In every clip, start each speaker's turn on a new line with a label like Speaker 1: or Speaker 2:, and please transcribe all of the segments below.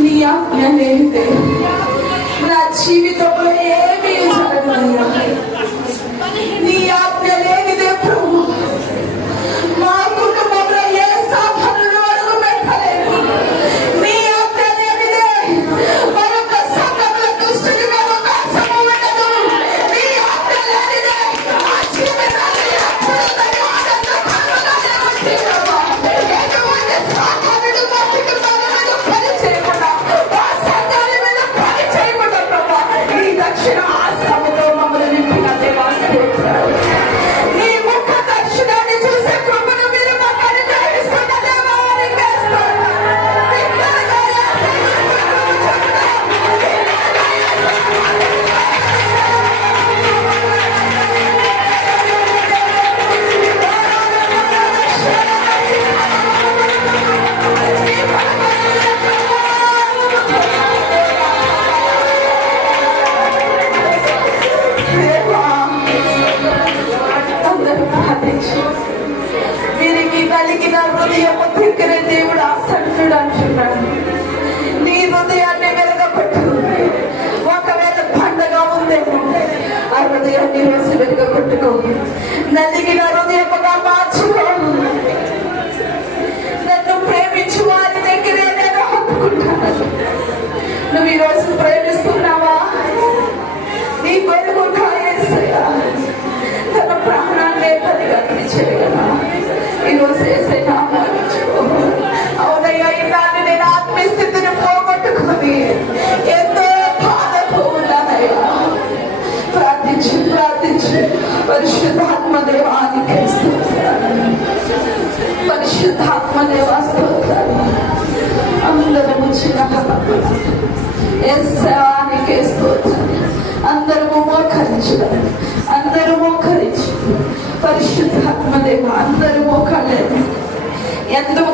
Speaker 1: నీ ఆజ్ఞ లేనిదే నా జీవితంలో ఏమి అందుకనే దేవుడు అసంతుడు అంటున్నాడు నీ హృదయాన్ని వెలగపట్టు. ఒకవేళ పండగ ఉందేమో ఆ హృదయాన్ని రోజు వెలగపట్టుకో. ख्याल పరిశుద్ధాత్మనే వస్తువుతారు అందరూ చిన్న ఎస్సానికి అందరూ మోకరించడం అందరూ మోకరించి పరిశుద్ధాత్మదేవ అందరూ మోకాలేదు ఎందుకు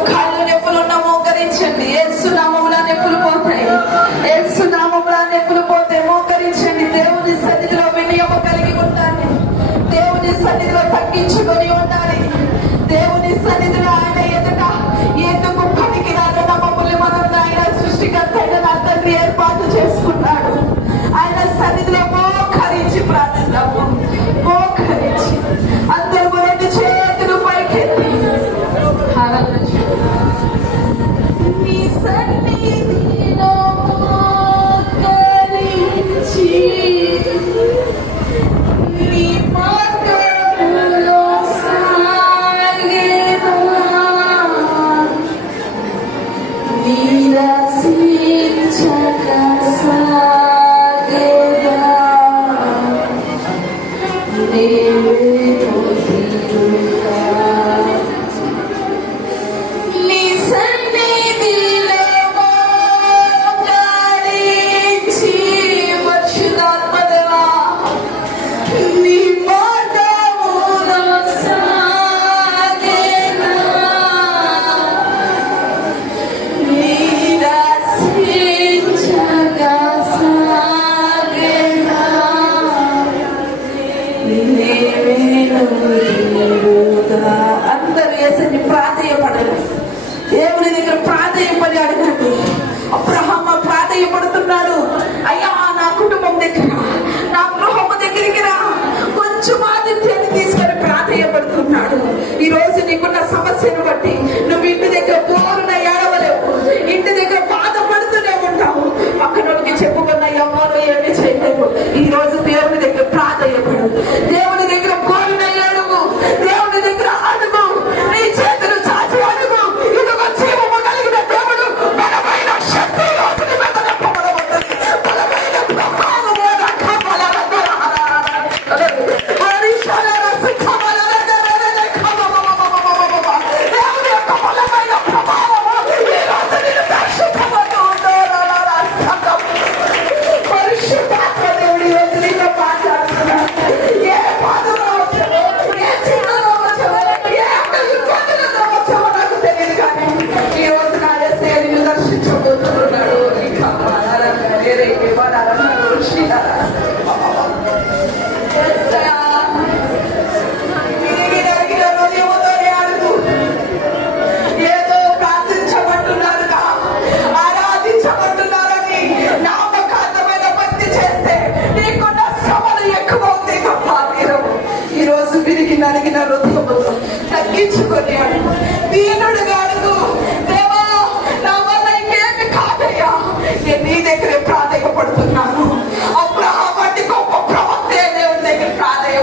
Speaker 1: అందరు వేసని ప్రాధేయపడరు దేవుని దగ్గర ప్రాధేయపడి అడగండి. అబ్రహమ్మ ప్రాధేయపడుతున్నాడు. అయ్యా నా కుటుంబం దగ్గర నా గృహం దగ్గరికి రా. కొంచెం ఆదిత్యాన్ని తీసుకొని ప్రాధేయపడుతున్నాడు.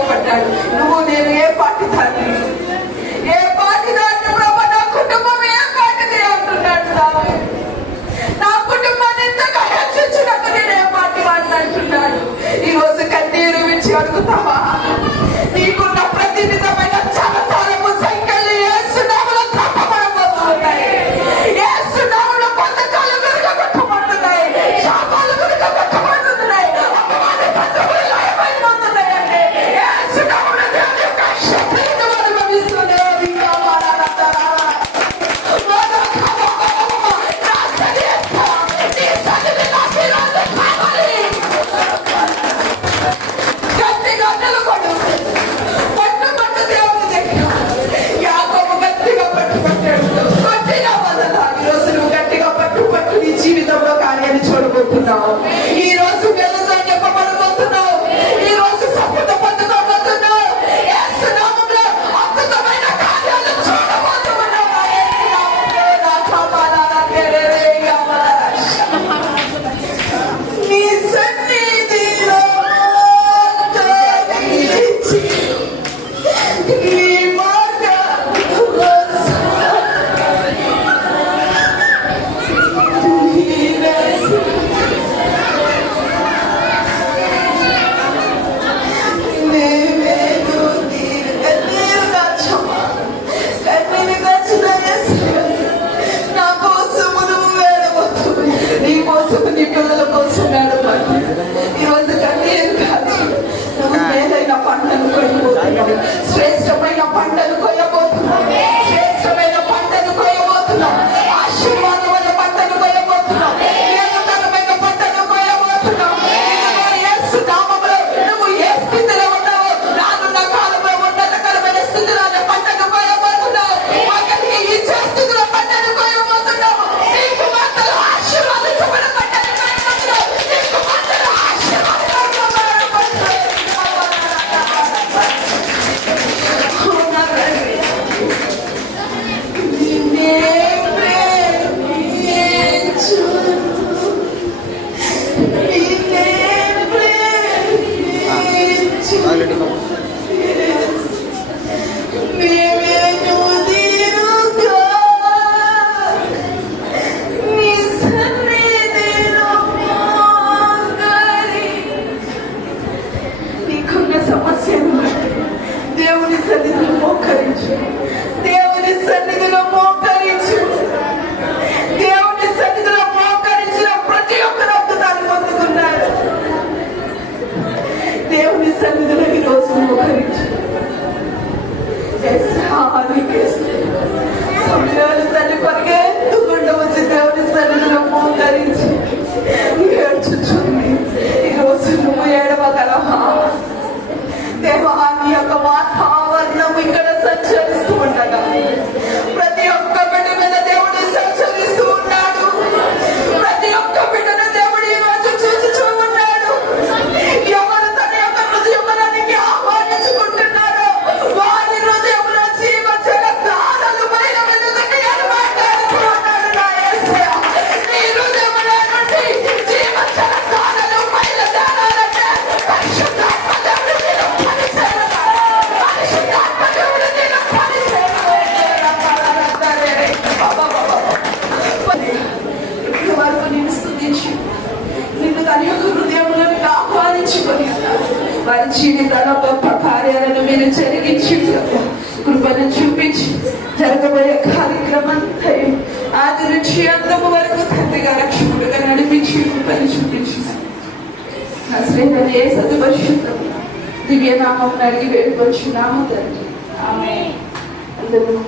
Speaker 1: भयपड़ता नवे पट వారి జీవితాల గొప్ప కార్యాలను మీరు జరిగించి కృపను చూపించి జరగబోయే కార్యక్రమం ఆది నుంచి అంతము వరకు తండ్రిగా రక్షకుడుగా నడిపించి కృపను చూపించి. నా స్నేహితులు ఏ సదుపరిశుద్ధం దివ్యనామం అడిగి వేడుకొచ్చున్నాము తండ్రి. ఆమె అందరూ